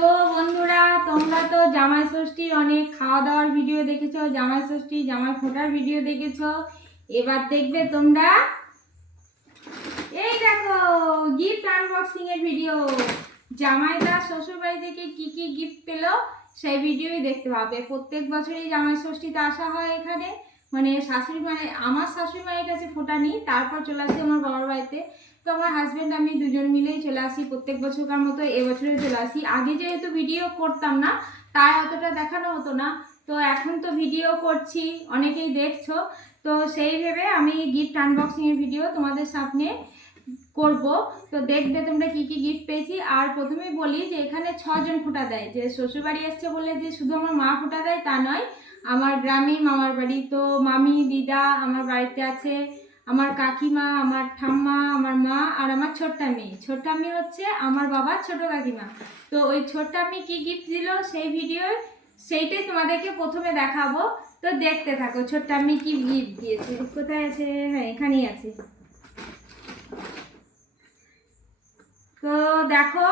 তো বন্ধুরা, তোমরা তো জামাই ষষ্ঠীর অনেক খাওয়া দাওয়ার ভিডিও দেখেছ, জামাই ষষ্ঠী, জামাই ফোটার ভিডিও দেখেছ। এবার দেখবে তোমরা। এই দেখো গিফট আনবক্সিং এর ভিডিও। জামাইদা শ্বশুর বাড়ি থেকে কি কি গিফট পেল, সেই ভিডিওই দেখতে পাবে। প্রত্যেক বছরই জামাই ষষ্ঠীতে আসা হয় এখানে। মানে শাশুড়ি মানে আমার শাশুড়ি মায়ের কাছে ফোটা নিই, তারপর চলে আসি আমার বাবার বাড়িতে। তো আমার হাজব্যান্ড আমি দুজন মিলেই চলে আসি, প্রত্যেক বছরকার মতো এবছরে চলে আসি। আগে যেহেতু ভিডিও করতাম না, তাই অতটা দেখানো হতো না। তো এখন তো ভিডিও করছি, অনেকেই দেখছ। তো সেই ভেবে আমি গিফট আনবক্সিংয়ের ভিডিও তোমাদের সামনে করব। তো দেখবে তোমরা কি কি গিফট পেয়েছি। আর প্রথমেই বলি যে এখানে ছজন ফোঁটা দেয়। যে শ্বশুরবাড়ি এসছে বলে যে শুধু আমার মা ফোঁটা দেয় তা নয়, আমার গ্রামে মামার বাড়ি। তো মামি, দিদা আমার বাড়িতে আছে আমার কাকিমা, আমার ঠাম্মা, আমার মা আর আমার ছোট্টা মেয়ে। ছোট্টা মেয়ে হচ্ছে আমার বাবার ছোট কাকিমা। তো ওই ছোট্টা মেয়ে কী গিফট দিল? সেই ভিডিও সেইটাই তোমাদেরকে প্রথমে দেখাবো। তো দেখতে থাকো, ছোট্টা মেয়ে কি গিফট দিয়েছে? কোথায় আছে? হ্যাঁ এখানেই আছে। তো দেখো,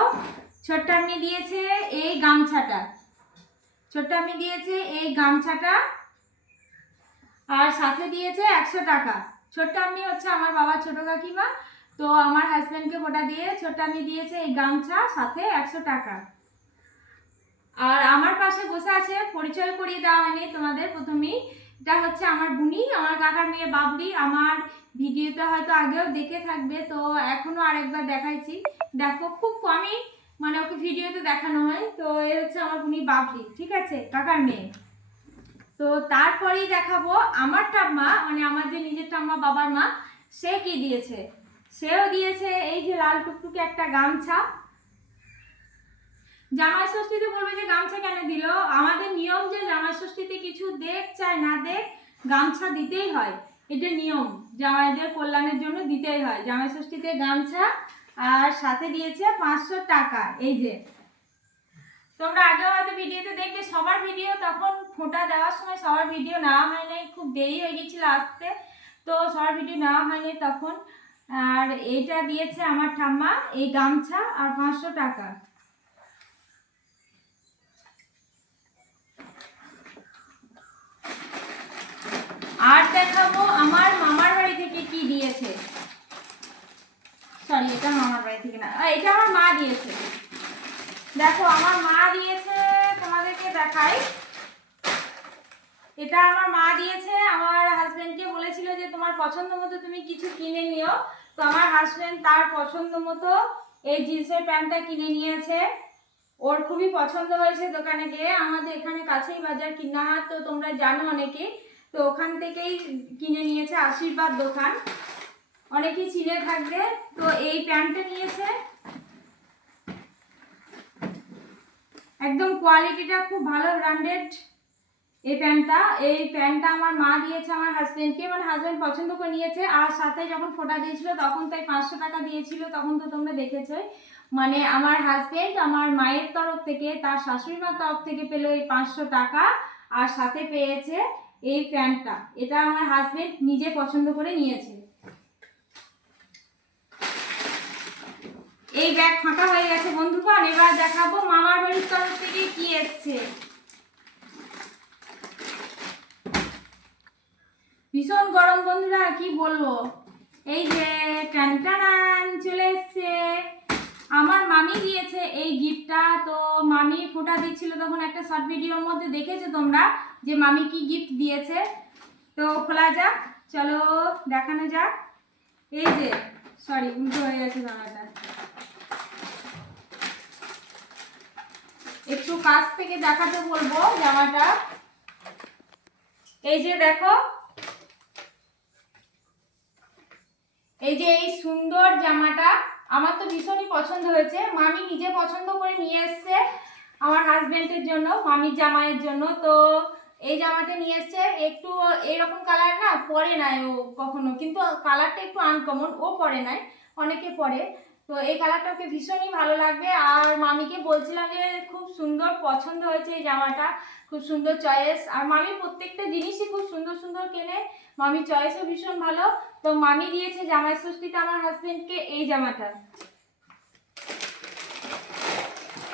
ছোট্ট আমি দিয়েছে এই গামছাটা। ছোট্ট আমি দিয়েছে এই গামছাটা। আর সাথে দিয়েছে একশো টাকা। ছোট্ট আমি হচ্ছে আমার বাবা ছোট কাকিমা। তো আমার হাজব্যান্ডকে ফোটা দিয়ে ছোট্ট আমি দিয়েছে এই গামছা সাথে একশো টাকা। আর আমার পাশে বসে আছে, পরিচয় করিয়ে দেওয়া হয়নি তোমাদের প্রথমেই। এটা হচ্ছে আমার বুনি, আমার কাকার মেয়ে বাবলি। আমার ভিডিওতে হয়তো আগেও দেখে থাকবে, তো এখনও আরেকবার দেখাইছি। দেখো, খুব কমই মানে ওকে ভিডিওতে দেখানো হয়। তো এ হচ্ছে আমার বুনি বাবলি, ঠিক আছে? কাকার মেয়ে। তো তারপরেই দেখাবো। আমার ঠাম্মা মানে আমার যে নিজের ঠাম্মা, বাবার মা, সে কি দিয়েছে? সেও দিয়েছে এই যে লাল টুকটুকে একটা গামছা। জামাই ষষ্ঠীতে বলবে যে গামছা কেন দিল? আমাদের নিয়ম যে জামাই ষষ্ঠীতে কিছু দেখ চাই, না দেখ, গামছা দিতেই হয়। এটা নিয়ম। জামাইদের কল্যাণের জন্য দিতেই হয়। জামাই ষষ্ঠীতে গামছা, আর সাথে দিয়েছে পাঁচশো টাকা। এই যে তোমরা আগেও হয়তো ভিডিওতে দেখবে সবার ভিডিও, তখন ফোঁটা দেওয়ার সময় সবার ভিডিও নেওয়া হয় নাই, খুব দেরি হয়ে গেছিল আসতে। তো সবার ভিডিও নেওয়া হয়নি তখন। আর এইটা দিয়েছে আমার ঠাম্মা, এই গামছা আর পাঁচশো টাকা আর দেখাবো আমার মামার বাড়ি থেকে কি দিয়েছে সরি এটা মামার বাড়ি থেকে না আহ, এটা আমার মা দিয়েছে দেখো মা দিয়েছে, তোমাদেরকে দেখাই। এটা আমার মা দিয়েছে, আমার হাজবেন্ডকে বলেছিল যে, তোমার পছন্দ মতো তুমি কিছু কিনে নিও। তো আমার হাজবেন্ড তার পছন্দ মতো এই জিন্সের প্যান্টটা কিনে নিয়েছে। ওর খুবই পছন্দ হয়েছে দোকানে গিয়ে। আমাদের এখানে কাছেই বাজার কিনা তো তোমরা জানো অনেকে। তো ওখান থেকেই কিনে নিয়েছে আশীর্বাদ দোকান। অনেকেই চিনে থাকবে। তো এই প্যান্টটা নিয়েছে। একদম কোয়ালিটিটা খুব ভালো ব্র্যান্ডেড এই প্যান্টটা। এই প্যান্টটা আমার মা দিয়েছে আমার হাজব্যান্ডকে মানে হাজব্যান্ড পছন্দ করে নিয়েছে। আর সাথে যখন ফোটা দিয়েছিল, তখন তাই পাঁচশো টাকা দিয়েছিল, তখন তো তোমরা দেখেছ মানে আমার হাজবেন্ড আমার মায়ের তরফ থেকে, তার শাশুড়ি মার তরফ থেকে পেল এই পাঁচশো টাকা। আর সাথে পেয়েছে এই প্যান্টটা। এটা আমার হাজবেন্ড নিজে পছন্দ করে নিয়েছে। এই ব্যাগ ফাঁকা হয়ে গেছে বন্ধুগণ, এবার দেখাবো মামার বাড়ির তরফ থেকে কি এসছে। ভীষণ গরম বন্ধুরা কি বলব? এই যে টানটানান চলে এসছে। আমার মামি দিয়েছে এই গিফটটা। তো মামি ফোটা দিচ্ছিল তখন একটা শর্ট ভিডিওর মধ্যে দেখেছ তোমরা যে মামি কি গিফট দিয়েছে? তো খোলা যাক, চলো দেখানো যাক। এই যে সরি উল্টো হয়ে গেছে জামাটা একটু কাছ থেকে দেখাতে বলব জামাটা। এই যে দেখো, এই যে এই সুন্দর জামাটা, আমার তো ভীষণই পছন্দ হয়েছে। মামি নিজে পছন্দ করে নিয়ে এসছে আমার হাজবেন্ডের জন্য, মামির জামাইয়ের জন্য। তো এই জামাটা নিয়ে এসছে, একটু এরকম কালার না পরে নাই ও কখনো, কিন্তু কালারটা একটু আনকমন ও পরে নাই, অনেকে পরে। তো এই কালারটা ওকে ভীষণই ভালো লাগবে। আর মামিকে বলছিলাম যে, খুব সুন্দর পছন্দ হয়েছে এই জামাটা, খুব সুন্দর চয়েস আর মামি প্রত্যেকটা জিনিসই খুব সুন্দর সুন্দর কেনে। মামি চয়েসও ভীষণ ভালো। তো মামি দিয়েছে জামাই ষষ্ঠীতে আমার হাজব্যান্ডকে এই জামাটা।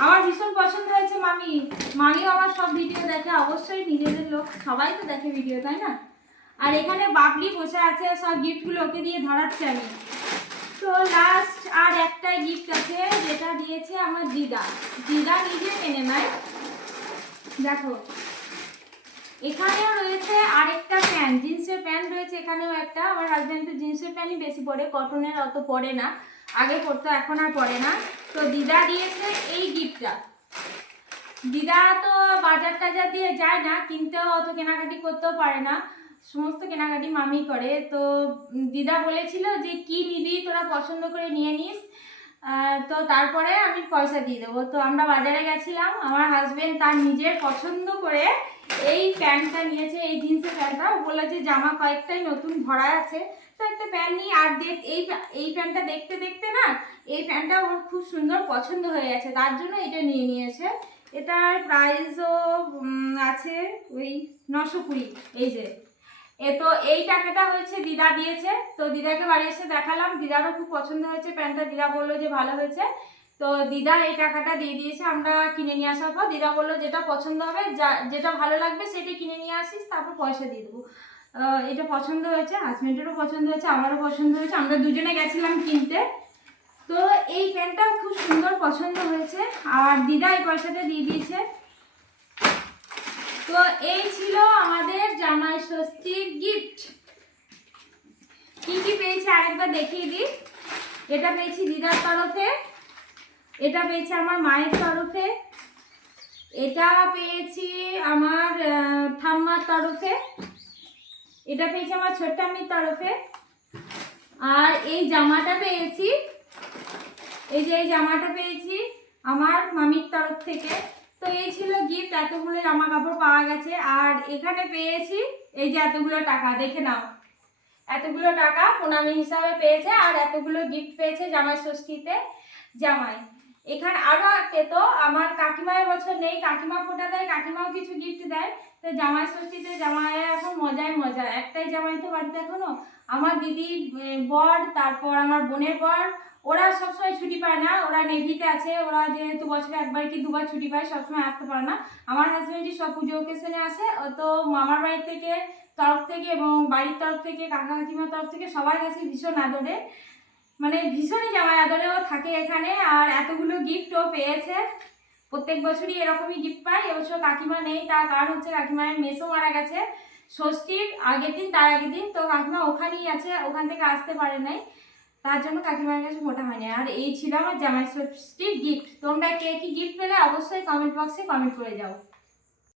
আমার ভীষণ পছন্দ হয়েছে মামি। মামিও আমার সব ভিডিও দেখে, অবশ্যই নিজেদের লোক, সবাই তো দেখে ভিডিও তাই না? আর এখানে বাবলি বসে আছে, সব গিফটগুলো ওকে দিয়ে ধরাচ্ছে আমি। তো লাস্ট আর একটা গিফট আছে, যেটা দিয়েছে আমার দিদা। দিদা নিজে এনে নেয়। দেখো, এখানেও রয়েছে আরেকটা প্যান্ট জিন্সের প্যান্ট রয়েছে এখানেও একটা। আমার হাজব্যান্ড তো জিন্সের প্যান্টই বেশি পরে কটনের অত পরে না। আগে পরতো, এখন আর পরে না। তো দিদা দিয়েছে এই গিফটটা দিদা তো বাজার টাজার দিয়ে যায় না, কিনতেও অত কেনাকাটি করতেও পারে না। সমস্ত কেনাকাটি মামি করে। তো দিদা বলেছিল যে, কি নিবি? তোরা পছন্দ করে নিয়ে নিস। তো তারপরে আমি পয়সা দিয়ে দেবো। তো আমরা বাজারে গেছিলাম। আমার হাজবেন্ড তার নিজের পছন্দ করে এই প্যান্টটা নিয়েছে, এই জিন্সের প্যান্টটা। বলল যে, জামা কয়েকটাই নতুন ভরা আছে। তো একটা প্যান্ট নিই আর দেখ, এই এই প্যান্টটা দেখতে দেখতে না, এই প্যান্টটা ওর খুব সুন্দর পছন্দ হয়ে গেছে। তার জন্য এটা নিয়ে নিয়েছে। এটার প্রাইসও আছে ওই নশো কুড়ি। এই যে এ তো এই টাকাটা হচ্ছে দিদা দিয়েছে। তো দিদাকে বাড়ি এসে দেখালাম। দিদারও খুব পছন্দ হয়েছে প্যান্টটা। দিদা বলল যে ভালো হয়েছে। তো দিদা এই টাকাটা দিয়ে দিয়েছে। আমরা কিনে নিয়ে আসার পর দিদা বলল যেটা পছন্দ হবে, যা, যেটা ভালো লাগবে সেটা কিনে নিয়ে আসিস, তারপর পয়সা দিয়ে দেবো। এটা পছন্দ হয়েছে হাজবেন্ডেরও পছন্দ হয়েছে, আমারও পছন্দ হয়েছে। আমরা দুজনে গেছিলাম কিনতে। তো এই প্যান্টটা খুব সুন্দর পছন্দ হয়েছে। আর দিদা এই পয়সাটা দিয়ে দিয়েছে। তো এই ছিল আমাদের জামাই ষষ্ঠীর গিফট কি কি পেয়েছি আরেকবার দেখিয়ে দিই। এটা পেয়েছি দিদার তরফে। এটা পেয়েছি আমার মায়ের তরফে। এটা পেয়েছি আমার ঠাম্মার তরফে। এটা পেয়েছি আমার ছোট্টাম্মির তরফে। আর এই জামাটা পেয়েছি। এই যে এই জামাটা পেয়েছি আমার মামির তরফ থেকে। তো এই ছিল গিফট এতগুলো জামা কাপড় পাওয়া গেছে। আর এখানে পেয়েছি এই যে এতগুলো টাকা, দেখে নাও। এতগুলো টাকা প্রণামী হিসাবে পেয়েছে, আর এতগুলো গিফট পেয়েছে জামাই ষষ্ঠীতে জামাই। এখানে আরও পেতো আমার কাকিমার বছর নেই, কাকিমা ফোটা দেয়, কাকিমাও কিছু গিফট দেয়। তো জামাই ষষ্ঠীতে জামাই এখন মজায় মজা একটাই জামাই তো বাড়িতে এখনও। আমার দিদি বর, তারপর আমার বোনের বর। ওরা সবসময় ছুটি পায় না, ওরা নেভিতে আছে, ওরা যেহেতু বছরে একবার কি দুবার ছুটি পায়, সবসময় আসতে পারে না। আমার হাজব্যান্ডই সব পুজো ওকেশনে আসে তো মামার বাড়ি থেকে তরফ থেকে এবং বাড়ির তরফ থেকে, কাকা কাকিমার তরফ থেকে সবার কাছে ভীষণ আদরে। মানে ভীষণই জামাই আদরে ও থাকে এখানে, আর এতগুলো গিফটও পেয়েছে। প্রত্যেক বছরই এরকমই গিফট পায়। এবছর কাকিমা নেই, তার কারণ হচ্ছে কাকিমার মেসো মারা গেছে। ষষ্ঠীর আগের দিন, তার আগের দিন, তো কাকিমা ওখানেই আছে, ওখান থেকে আসতে পারে নাই। তার জন্য কাকিমার কাছে মোটা হয়নি। আর এই ছিল আমার জামাই ষষ্ঠীর গিফট তোমরা কে কি গিফট পেলে অবশ্যই কমেন্ট বক্সে কমেন্ট করে যাও।